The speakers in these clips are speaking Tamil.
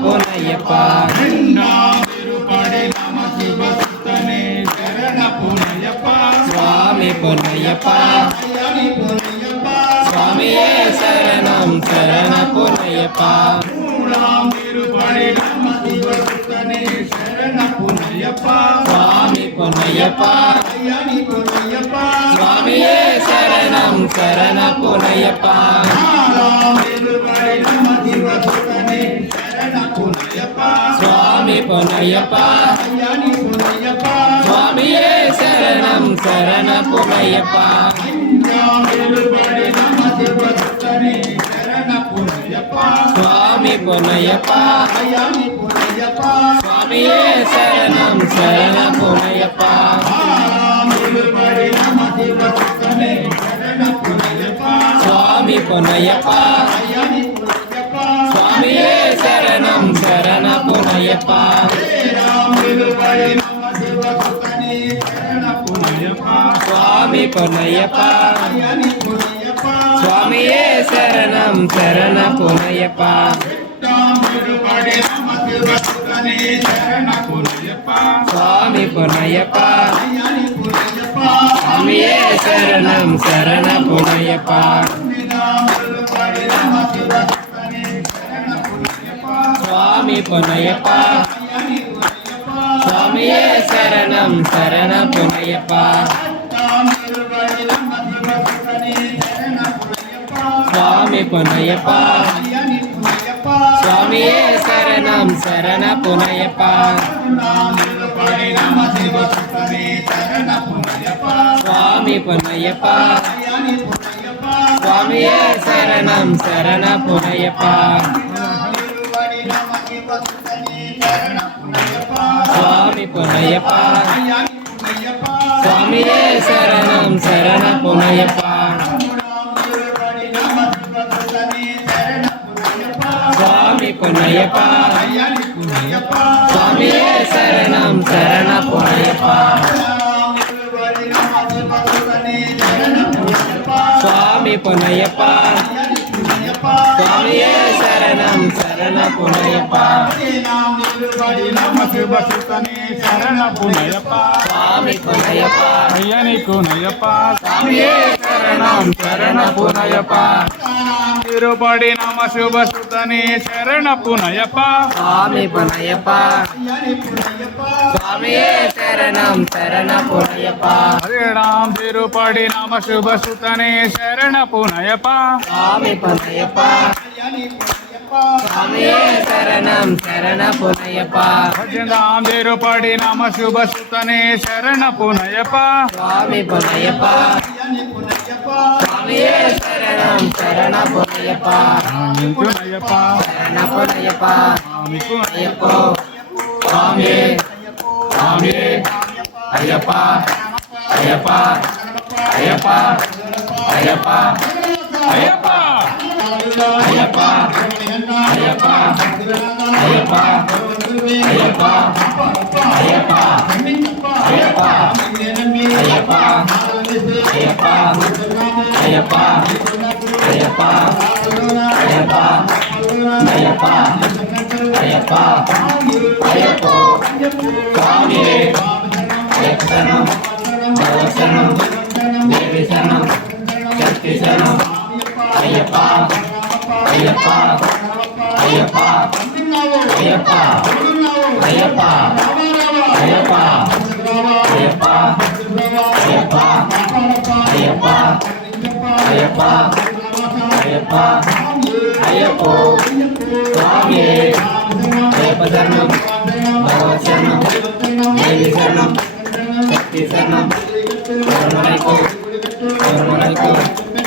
புனையப்பா சுவாமி புனையப்பா சுவாமியே சரணம் சரண புனையப்பா சுவாமி புனையப்பா சுவாமியே சரணம் சரண புனையப்பா புனையப்பா அஞ்ஞானி புனையப்பா சுவாமியே சரணம் சரண புனையப்பா சுவாமி புனையப்பா அய்யாமி புனையப்பா சுவாமியே சரணம் శరణమయ్యప్ప స్వామి పొన్నయ్యప్ప స్వామియే శరణం శరణ పొన్నయ్యప్ప స్వామి పొన్నయ్యప్ప స్వామియే శరణం శరణ పొన్నయ్యప్ప சுவாமி பொன்னையப்பா சுவாமியே சரணம் சரண பொன்னையப்பா சுவாமி பொன்னையப்பா சுவாமியே சரணம் சரண புனையப்பா. சுவாமி பொன்னையப்பா சுவாமியே சரணம் சரண புனையப்பா. புனையப்பா சுவாமியே சரணம் சரண புனையப்பா சுவாமி புனையப்பா சுவாமியே சரணம் சரண புனையப்பா சுவாமி புனையப்பா புனையப்பா. நாம் நின்றுபடி நமக்கு பசுத்தனே சரண புனையப்பா. சாமி புனையப்பா. ஐயனை புனையப்பா. சாமியே சரணம் சரண புனையப்பா. திருபடி நம சுபசுதனே சரண புனையப்பா. சாமி புனையப்பா. சாமியே சரணம் சரண புனையப்பா. ஹரிராம் திருபடி நம சுபசுதனே சரண புனையப்பா. சாமி புனையப்பா. శరణం శరణ పునయప భజనాంబేరుపడి నమ శుభ సుతనే శరణ పునయప స్వామి పునయప స్వామియే శరణం శరణ పునయప స్వామి పునయప శరణ పునయప స్వామి పునయప స్వామియే స్వామియే అయ్యప్ప అయ్యప్ప అయ్యప్ప అయ్యప్ప అయ్యప్ప అయ్యప్ప అయ్యప్ప అయ్యప్ప అయ్యప్ప అయ్యప్ప అయ్యప్ప అయ్యప్ప అయ్యప్ప అయ్యప్ప అయ్యప్ప అయ్యప్ప అయ్యప్ప అయ్యప్ప అయ్యప్ప స్వామి అయ్యప్పనం భగవశనం దేవిశనం శక్తిశనం అయ్యప్ప అయ్యప్ప ஐயப்பா. ஐயப்பா. ஐயப்பா. ஐயப்பா. ஐயப்பா. ஐயப்பா. ஐயப்பா. ஐயப்பா. ஐயப்பா. ஐயப்போ. சுவாமியே. ஐயப்ப சரணம் பகவத் சரணம் தேவி சரணம் சக்தி சரணம் சரணமலைக்கும் சரணமலைக்கும்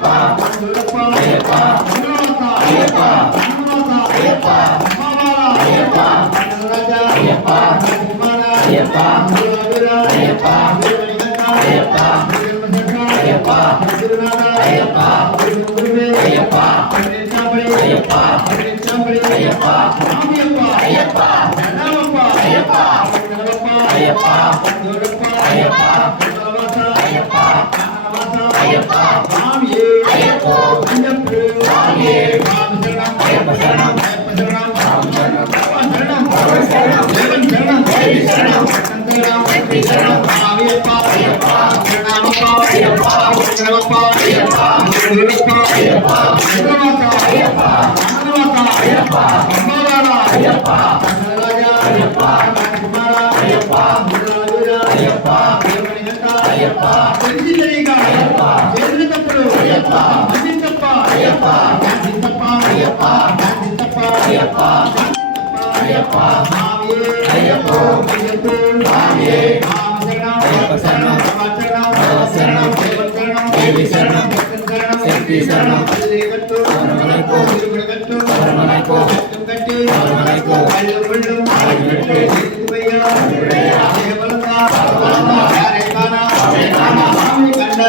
Bye. ஐயப்பா. ஐயப்பா. ஐயப்பா. ஐயப்பா. சாமியே ஐயப்போ. ஐயப்போ சாமியே. ஐயப்ப சரணம். ஐயப்ப சரணம் ராம சரணம் பகவான் சரணம் பகவான் சரணம் தேவன் சரணம் தேவி சரணம் சந்தனம் வெற்றி சரணம் ஐயப்பா ஐயப்பா சரணமப்பா ஐயப்பா சரணமப்பா ஐயப்பா சரணமப்பா ஐயப்பா சரணமப்பா ஐயப்பா சரணமப்பா ஐயப்பா ஐயப்பா ஐயப்பா.